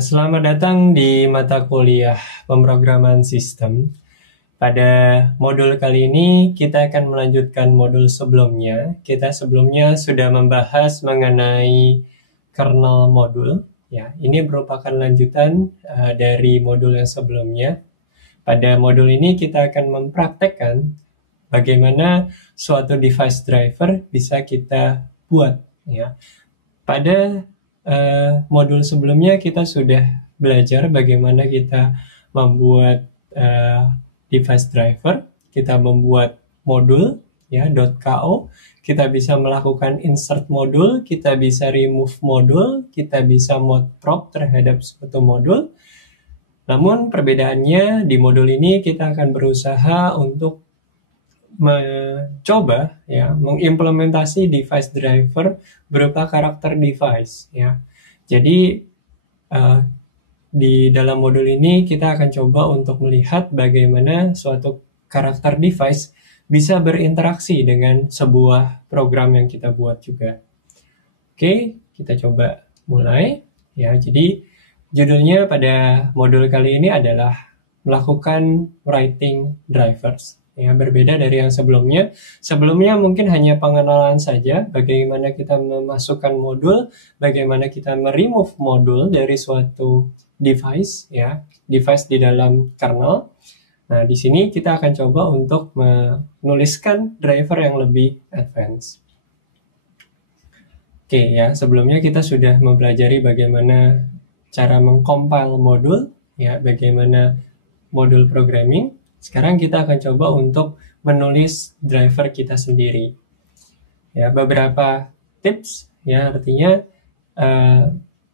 Selamat datang di mata kuliah pemrograman sistem. Pada modul kali ini kita akan melanjutkan modul sebelumnya. Kita sebelumnya sudah membahas mengenai kernel modul. Ya, ini merupakan lanjutan dari modul yang sebelumnya. Pada modul ini kita akan mempraktekkan bagaimana suatu device driver bisa kita buat. Ya, pada modul sebelumnya kita sudah belajar bagaimana kita membuat device driver, kita membuat modul ya .ko, kita bisa melakukan insert modul, kita bisa remove modul, kita bisa mod prop terhadap suatu modul. Namun perbedaannya di modul ini kita akan berusaha untuk mencoba ya mengimplementasi device driver berupa karakter device ya. Jadi di dalam modul ini kita akan coba untuk melihat bagaimana suatu karakter device bisa berinteraksi dengan sebuah program yang kita buat juga. Oke, kita coba mulai ya. Jadi judulnya pada modul kali ini adalah melakukan writing drivers. Ya, berbeda dari yang sebelumnya. Sebelumnya mungkin hanya pengenalan saja bagaimana kita memasukkan modul, bagaimana kita meremove modul dari suatu device ya, device di dalam kernel. Nah, di sini kita akan coba untuk menuliskan driver yang lebih advance. Oke ya, sebelumnya kita sudah mempelajari bagaimana cara mengcompile modul ya, bagaimana modul programming. Sekarang kita akan coba untuk menulis driver kita sendiri. Ya, beberapa tips ya, artinya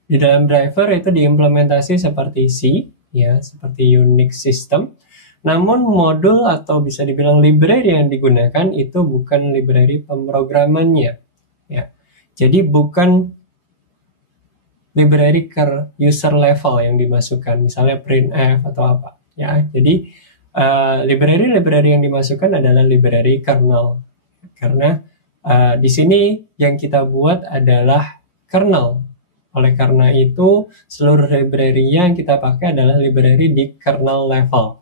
di dalam driver itu diimplementasi seperti C ya, seperti Unix system. Namun modul atau bisa dibilang library yang digunakan itu bukan library pemrogramannya ya. Jadi bukan library ke user level yang dimasukkan, misalnya printf atau apa ya. Jadi library yang dimasukkan adalah library kernel, karena di sini yang kita buat adalah kernel. Oleh karena itu seluruh library yang kita pakai adalah library di kernel level.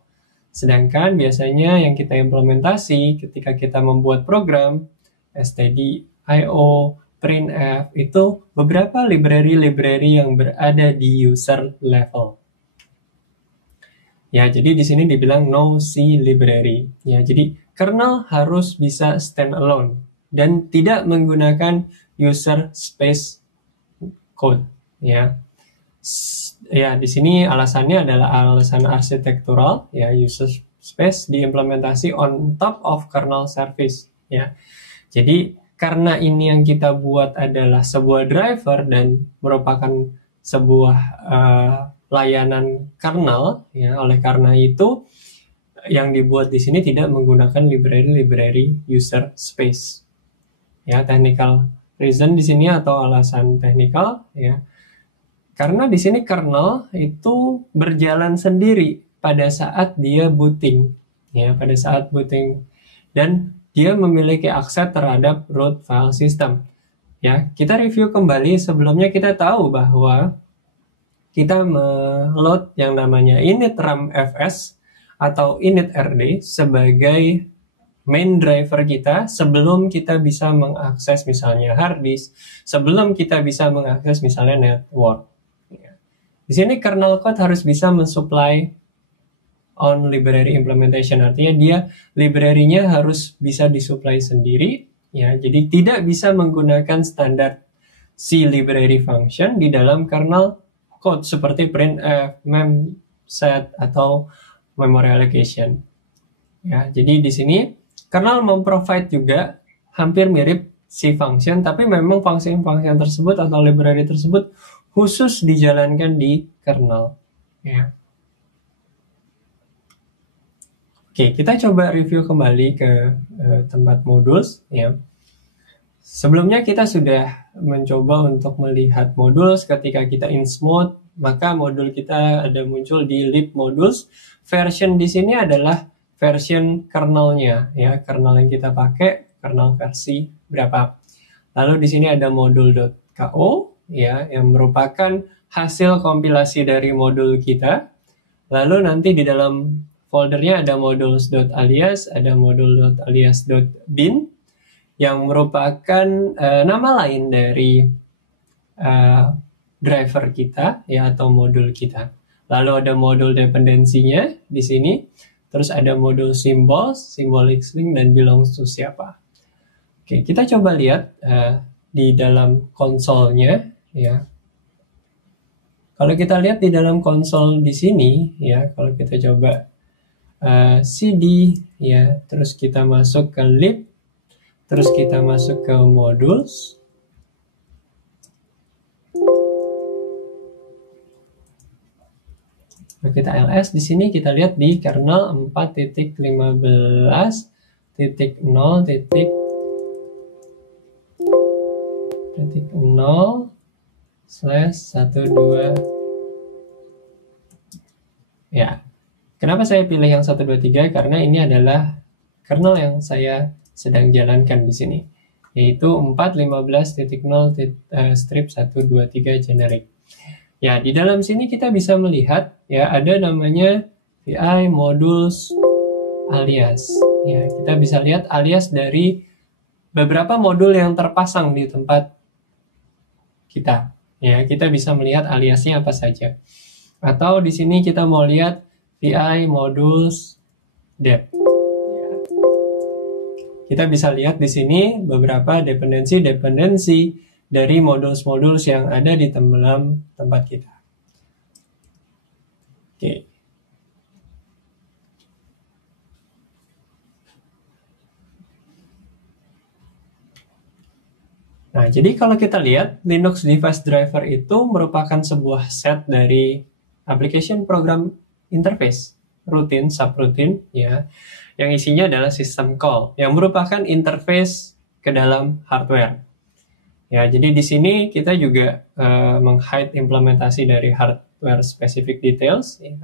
Sedangkan biasanya yang kita implementasi ketika kita membuat program stdio, printf itu beberapa library yang berada di user level. Ya, jadi di sini dibilang no C library. Ya, jadi kernel harus bisa stand alone dan tidak menggunakan user space code. Ya, ya di sini alasannya adalah alasan arsitektural. Ya, user space diimplementasi on top of kernel service. Ya, jadi karena ini yang kita buat adalah sebuah driver dan merupakan sebuah layanan kernel ya, oleh karena itu yang dibuat di sini tidak menggunakan library user space. Ya, technical reason di sini atau alasan teknikal ya. Karena di sini kernel itu berjalan sendiri pada saat dia booting ya, pada saat booting, dan dia memiliki akses terhadap root file system. Ya, kita review kembali, sebelumnya kita tahu bahwa kita meload yang namanya init-ram-fs atau init-rd sebagai main driver kita sebelum kita bisa mengakses misalnya hard disk, sebelum kita bisa mengakses misalnya network. Di sini kernel code harus bisa mensupply on library implementation, artinya dia library-nya harus bisa disupply sendiri ya. Jadi tidak bisa menggunakan standar C library function di dalam kernel code seperti printf, memset atau memory allocation. Ya, jadi di sini kernel memprovide juga hampir mirip C function, tapi memang function-function tersebut atau library tersebut khusus dijalankan di kernel. Ya. Oke, kita coba review kembali ke tempat modules. Ya. Sebelumnya kita sudah mencoba untuk melihat modules ketika kita insmode, maka modul kita ada muncul di lib modules. Version di sini adalah version kernelnya, ya, kernel yang kita pakai, kernel versi berapa. Lalu di sini ada modul.ko, ya, yang merupakan hasil kompilasi dari modul kita. Lalu nanti di dalam foldernya ada modules.alias, ada module.alias.bin yang merupakan nama lain dari driver kita ya, atau modul kita. Lalu ada modul dependensinya di sini. Terus ada modul symbols, symbolic string, dan belongs to siapa. Oke, kita coba lihat di dalam konsolnya ya. Kalau kita lihat di dalam konsol di sini ya, kalau kita coba cd ya, terus kita masuk ke lib, terus kita masuk ke modules. Kita ls di sini, kita lihat di kernel 4.15.0.0/12 ya. Kenapa saya pilih yang 123? Karena ini adalah kernel yang saya sedang jalankan di sini, yaitu 4.15.0/strip123 generic. Ya, di dalam sini kita bisa melihat ya, ada namanya vi modules alias. Ya, kita bisa lihat alias dari beberapa modul yang terpasang di tempat kita. Ya, kita bisa melihat aliasnya apa saja. Atau di sini kita mau lihat vi modules dep. Ya. Kita bisa lihat di sini beberapa dependensi dari modules-modules yang ada di dalam tempat kita. Oke. Nah, jadi kalau kita lihat, Linux Device Driver itu merupakan sebuah set dari application program interface, routine, subroutine, ya, yang isinya adalah system call, yang merupakan interface ke dalam hardware. Ya, jadi di sini kita juga meng-hide implementasi dari hardware specific details. Ya.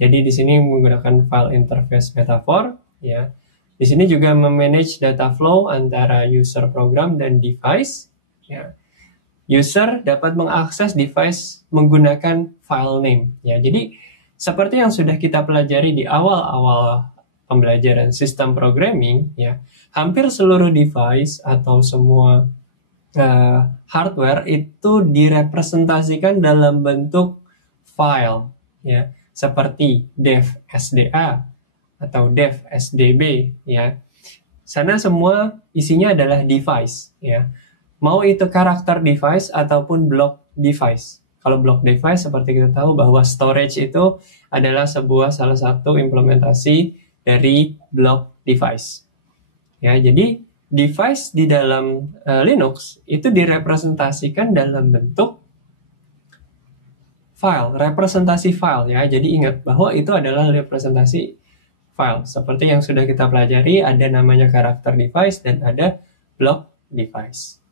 Jadi di sini menggunakan file interface metaphor. Ya. Di sini juga memanage data flow antara user program dan device. Ya. User dapat mengakses device menggunakan file name. Ya, jadi seperti yang sudah kita pelajari di awal-awal pembelajaran sistem programming, ya, hampir seluruh device atau semua hardware itu direpresentasikan dalam bentuk file, ya, seperti dev SDA atau dev SDB, ya. Sana semua isinya adalah device, ya. Mau itu karakter device ataupun block device. Kalau block device, seperti kita tahu bahwa storage itu adalah salah satu implementasi dari block device. Ya, jadi device di dalam Linux itu direpresentasikan dalam bentuk file, representasi file ya. Jadi ingat bahwa itu adalah representasi file. Seperti yang sudah kita pelajari, ada namanya karakter device dan ada block device.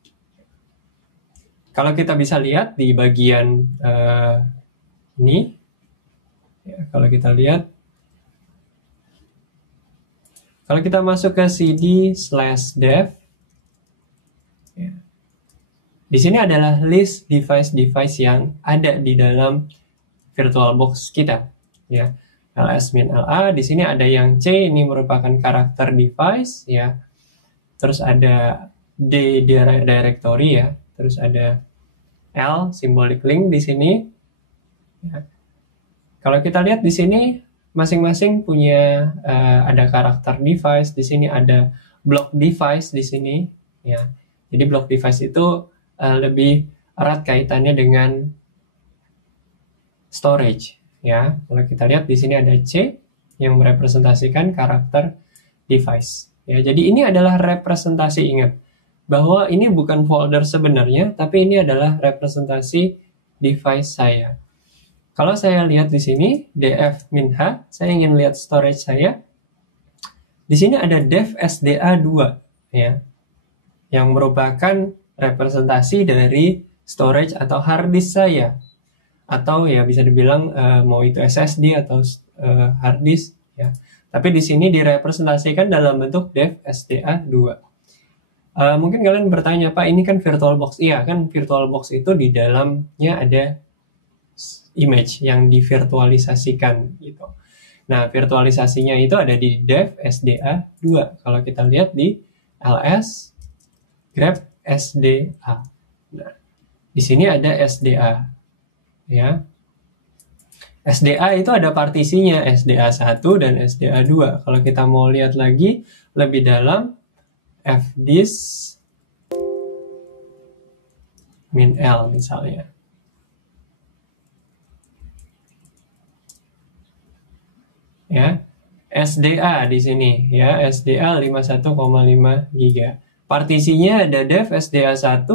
Kalau kita bisa lihat di bagian ini, ya, kalau kita lihat, kalau kita masuk ke cd/dev, ya, di sini adalah list device-device yang ada di dalam VirtualBox kita. Ya, ls-la, di sini ada yang C, ini merupakan karakter device, ya. Terus ada D directory, ya. Terus ada L, symbolic link di sini. Ya. Kalau kita lihat di sini, masing-masing punya ada karakter device, di sini ada block device di sini, ya. Jadi block device itu lebih erat kaitannya dengan storage, ya. Kalau kita lihat di sini ada C yang merepresentasikan karakter device. Ya, jadi ini adalah representasi, ingat bahwa ini bukan folder sebenarnya, tapi ini adalah representasi device saya. Kalau saya lihat di sini, df-h, saya ingin lihat storage saya. Di sini ada dev SDA2, ya, yang merupakan representasi dari storage atau hard disk saya. Atau ya bisa dibilang mau itu SSD atau hard disk, ya. Tapi di sini direpresentasikan dalam bentuk dev SDA2. Mungkin kalian bertanya, Pak, ini kan VirtualBox. Iya, kan VirtualBox itu di dalamnya ada image yang divirtualisasikan gitu. Nah, virtualisasinya itu ada di dev SDA2. Kalau kita lihat di ls grep SDA. Nah, di sini ada SDA ya. SDA itu ada partisinya SDA1 dan SDA2. Kalau kita mau lihat lagi lebih dalam, fdisk min L misalnya. Ya, SDA di sini ya, SDA 51,5 GB. Partisinya ada dev SDA1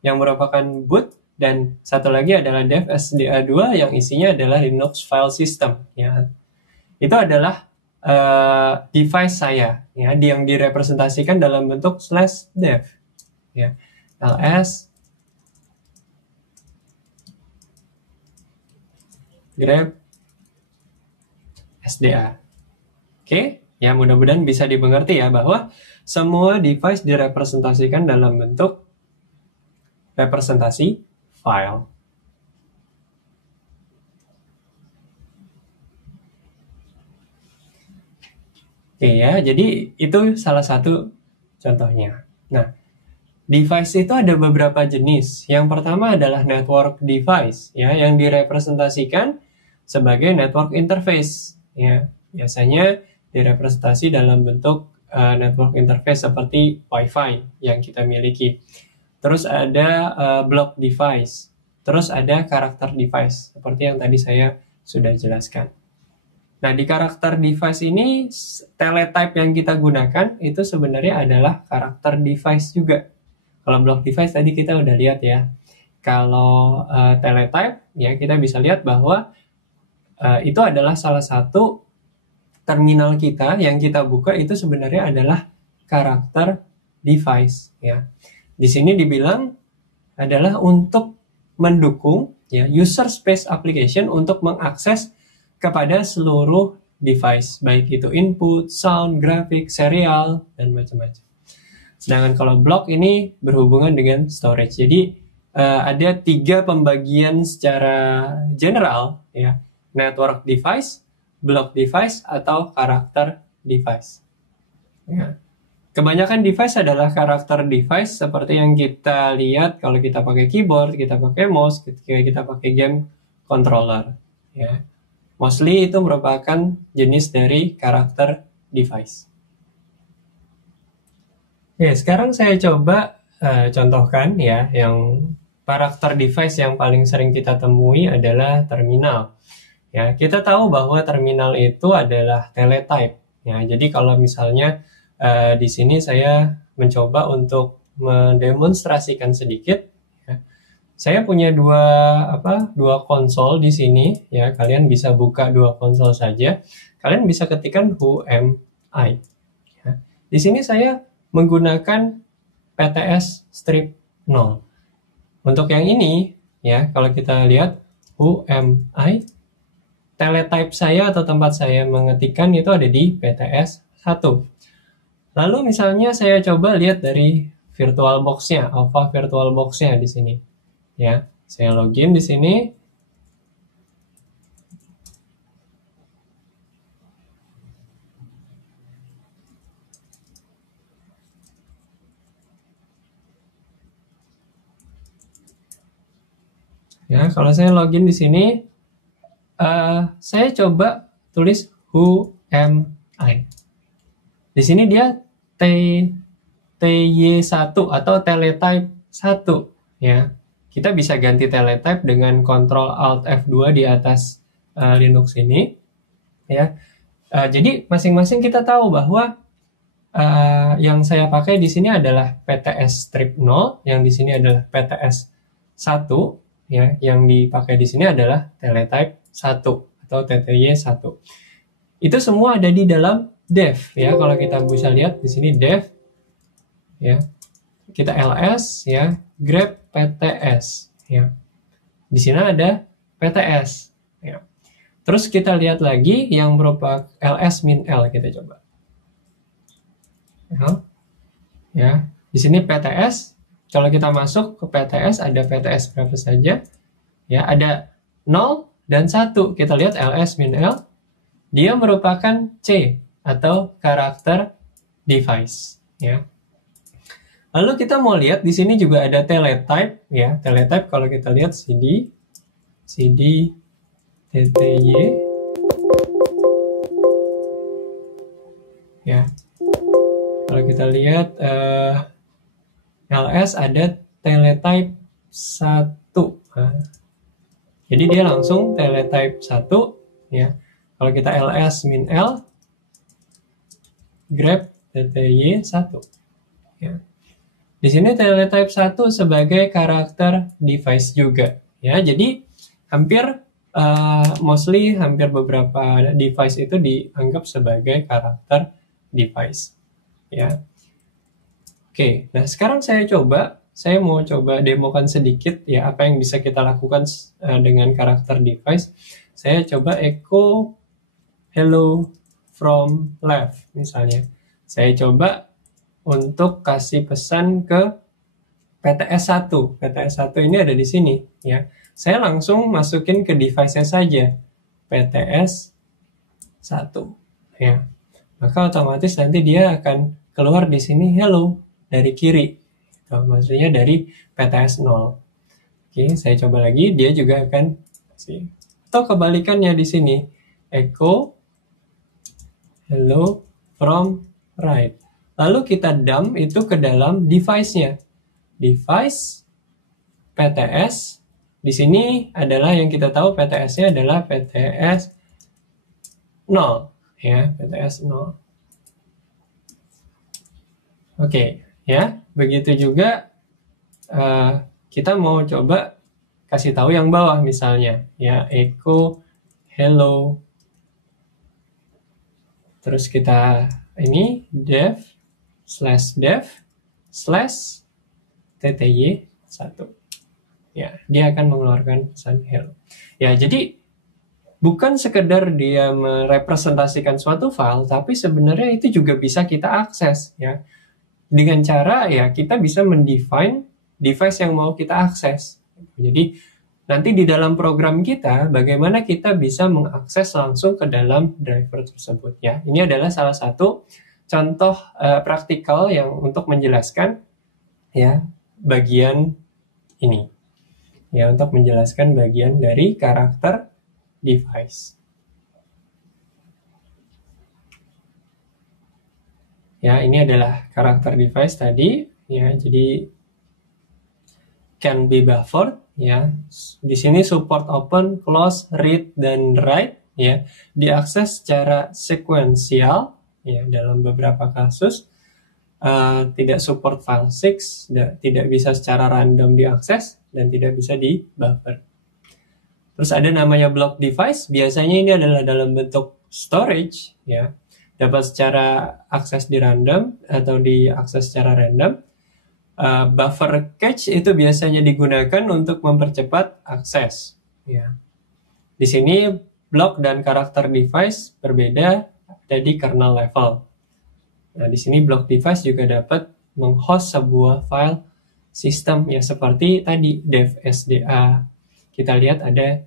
yang merupakan boot, dan satu lagi adalah dev SDA2 yang isinya adalah Linux file system ya. Itu adalah device saya ya, yang direpresentasikan dalam bentuk /dev ya. ls grep SDA. Oke, ya mudah-mudahan bisa dimengerti ya bahwa semua device direpresentasikan dalam bentuk representasi file. Oke ya, jadi itu salah satu contohnya. Nah, device itu ada beberapa jenis. Yang pertama adalah network device ya, yang direpresentasikan sebagai network interface ya. Biasanya direpresentasi dalam bentuk network interface seperti Wi-Fi yang kita miliki. Terus ada block device. Terus ada karakter device seperti yang tadi saya sudah jelaskan. Nah, di karakter device ini teletype yang kita gunakan itu sebenarnya adalah karakter device juga. Kalau block device tadi kita udah lihat ya. Kalau teletype ya kita bisa lihat bahwa itu adalah salah satu terminal kita yang kita buka itu sebenarnya adalah karakter device ya. Di sini dibilang adalah untuk mendukung ya user space application untuk mengakses kepada seluruh device, baik itu input, sound, grafik, serial, dan macam-macam. Sedangkan kalau block ini berhubungan dengan storage. Jadi ada 3 pembagian secara general ya, network device, block device, atau karakter device. Ya. Kebanyakan device adalah karakter device seperti yang kita lihat kalau kita pakai keyboard, kita pakai mouse, ketika kita pakai game controller. Ya. Mostly itu merupakan jenis dari karakter device. Oke, sekarang saya coba contohkan ya, yang karakter device yang paling sering kita temui adalah terminal. Ya, kita tahu bahwa terminal itu adalah teletype. Ya, jadi kalau misalnya di sini saya mencoba untuk mendemonstrasikan sedikit. Saya punya dua konsol di sini ya. Kalian bisa buka 2 konsol saja. Kalian bisa ketikkan who am I. Ya. Di sini saya menggunakan PTS strip 0. Untuk yang ini ya, kalau kita lihat who am I, teletype saya atau tempat saya mengetikkan itu ada di PTS 1. Lalu misalnya saya coba lihat dari VirtualBox-nya, Alpha VirtualBox-nya di sini. Ya, saya login di sini. Ya, kalau saya login di sini, saya coba tulis who am I. Di sini dia TY1 atau teletype 1 ya. Kita bisa ganti teletype dengan Ctrl Alt F2 di atas Linux ini ya. Jadi masing-masing kita tahu bahwa yang saya pakai di sini adalah PTS strip 0, yang di sini adalah PTS 1 ya, yang dipakai di sini adalah teletype 1 atau TTY1. Itu semua ada di dalam dev ya. Kalau kita bisa lihat di sini dev ya. Kita ls ya, grep PTS ya. Di sini ada PTS ya. Terus kita lihat lagi yang berupa ls min l, kita coba. Ya, di sini PTS. Kalau kita masuk ke PTS, ada PTS berapa saja? Ya, ada 0, dan 1. Kita lihat ls min l, dia merupakan C atau karakter device, ya. Lalu kita mau lihat di sini juga ada teletype, ya. Teletype kalau kita lihat cd tty, ya. Kalau kita lihat ls ada teletype 1. Nah, jadi dia langsung teletype 1, ya. Kalau kita ls min l grep tty 1, ya. Di sini teletype 1 sebagai karakter device juga, ya. Jadi hampir hampir beberapa device itu dianggap sebagai karakter device, ya. Oke, nah sekarang saya mau coba demokan sedikit ya apa yang bisa kita lakukan dengan karakter device. Saya coba echo hello from left misalnya. Saya coba untuk kasih pesan ke PTS1. PTS1 ini ada di sini, ya. Saya langsung masukin ke device-nya saja, PTS1, ya. Maka otomatis nanti dia akan keluar di sini hello dari kiri. Maksudnya dari PTS0. Oke, saya coba lagi, dia juga akan kasih. Atau kebalikannya di sini, echo hello from right. Lalu kita dump itu ke dalam device-nya. Device PTS, di sini adalah yang kita tahu PTS-nya adalah PTS 0, ya, PTS 0. Oke, ya, begitu juga kita mau coba kasih tahu yang bawah misalnya, ya, echo hello. Terus kita ini dev/tty1. Ya, dia akan mengeluarkan pesan hello. Ya, jadi bukan sekedar dia merepresentasikan suatu file, tapi sebenarnya itu juga bisa kita akses, ya. Dengan cara ya kita bisa mendefine device yang mau kita akses. Jadi nanti di dalam program kita bagaimana kita bisa mengakses langsung ke dalam driver tersebut, ya. Ini adalah salah satu contoh praktikal yang untuk menjelaskan ya bagian ini. Ya, untuk menjelaskan bagian dari karakter device. Ya, ini adalah karakter device tadi, ya. Jadi can be buffered, ya. Di sini support open, close, read dan write, ya. Diakses secara sekuensial, ya, dalam beberapa kasus. Tidak support file 6, tidak bisa secara random diakses dan tidak bisa di buffer. Terus ada namanya block device, biasanya ini adalah dalam bentuk storage, ya. Dapat secara akses di random atau diakses secara random. Buffer cache itu biasanya digunakan untuk mempercepat akses, ya. Di sini block dan karakter device berbeda, ada di kernel level. Nah, di sini block device juga dapat menghost sebuah file sistem, ya, seperti tadi dev.sda. Kita lihat ada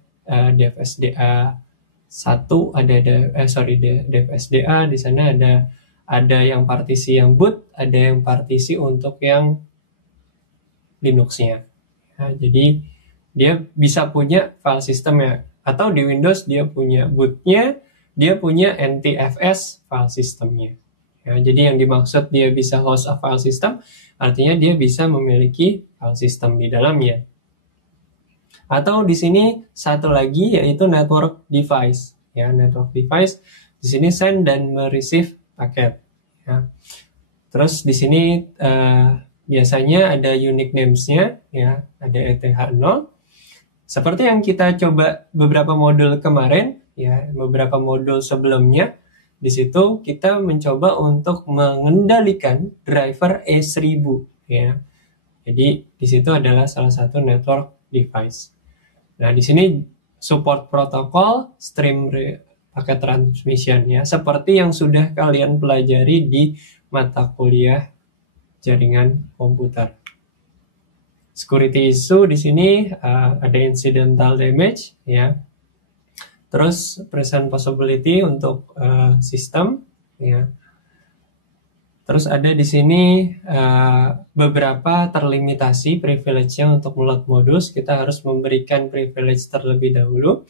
dev.sda 1, ada dev.sda, di sana ada yang partisi yang boot, ada yang partisi untuk yang Linux-nya. Ya, jadi dia bisa punya file sistemnya, atau di Windows dia punya bootnya, dia punya NTFS file sistemnya. Ya, jadi yang dimaksud dia bisa host a file system, artinya dia bisa memiliki file system di dalamnya. Atau di sini satu lagi yaitu network device. Ya, network device di sini send dan receive paket. Ya. Terus di sini biasanya ada unique names-nya, ya, ada ETH0. Seperti yang kita coba beberapa modul kemarin, ya, beberapa modul sebelumnya. Di situ kita mencoba untuk mengendalikan driver E1000, ya. Jadi di situ adalah salah satu network device. Nah, di sini support protokol stream paket transmission, ya, seperti yang sudah kalian pelajari di mata kuliah jaringan komputer. Security issue di sini ada incidental damage, ya. Terus present possibility untuk sistem, ya. Terus ada di sini beberapa terlimitasi privilege-nya untuk multi modus. Kita harus memberikan privilege terlebih dahulu.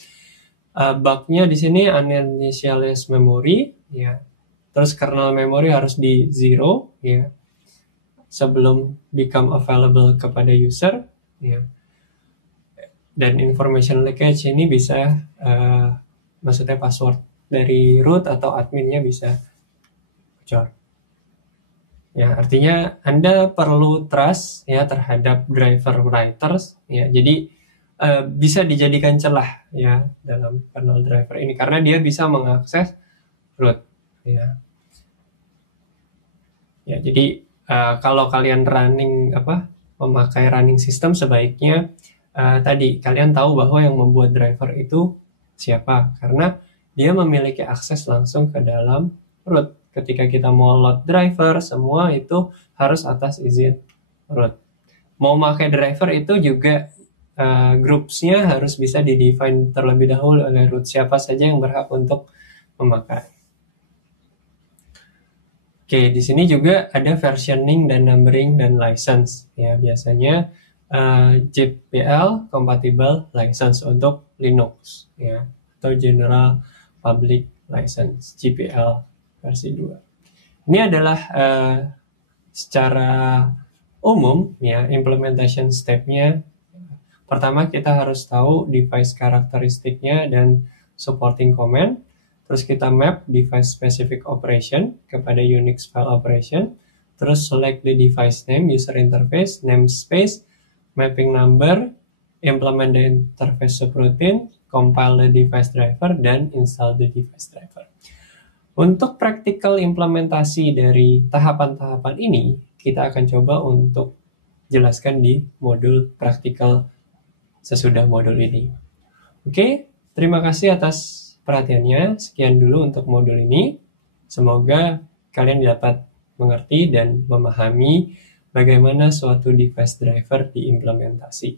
Bug-nya di sini uninitialized memory, ya. Terus kernel memory harus di 0, ya, sebelum become available kepada user, ya. Dan information leakage ini bisa, maksudnya password dari root atau adminnya bisa bocor. Ya, artinya Anda perlu trust ya terhadap driver writers, ya. Jadi bisa dijadikan celah ya dalam kernel driver ini karena dia bisa mengakses root, ya. Ya, jadi kalau kalian memakai running system, sebaiknya tadi kalian tahu bahwa yang membuat driver itu siapa, karena dia memiliki akses langsung ke dalam root. Ketika kita mau load driver, semua itu harus atas izin root. Mau pakai driver itu juga groups-nya harus bisa di-define terlebih dahulu oleh root, siapa saja yang berhak untuk memakai. Oke, di sini juga ada versioning dan numbering dan license. Ya, biasanya GPL compatible license untuk Linux, ya, atau General Public License GPL versi 2. Ini adalah secara umum ya implementation step-nya. Pertama kita harus tahu device karakteristiknya dan supporting command. Terus kita map device specific operation kepada Unix file operation. Terus select the device name, user interface, namespace, mapping number, implement the interface subroutine, compile the device driver, dan install the device driver. Untuk practical implementasi dari tahapan-tahapan ini, kita akan coba untuk jelaskan di modul praktikal sesudah modul ini. Oke, terima kasih atas perhatiannya. Sekian dulu untuk modul ini. Semoga kalian dapat mengerti dan memahami bagaimana suatu device driver diimplementasi.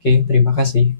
Oke, terima kasih.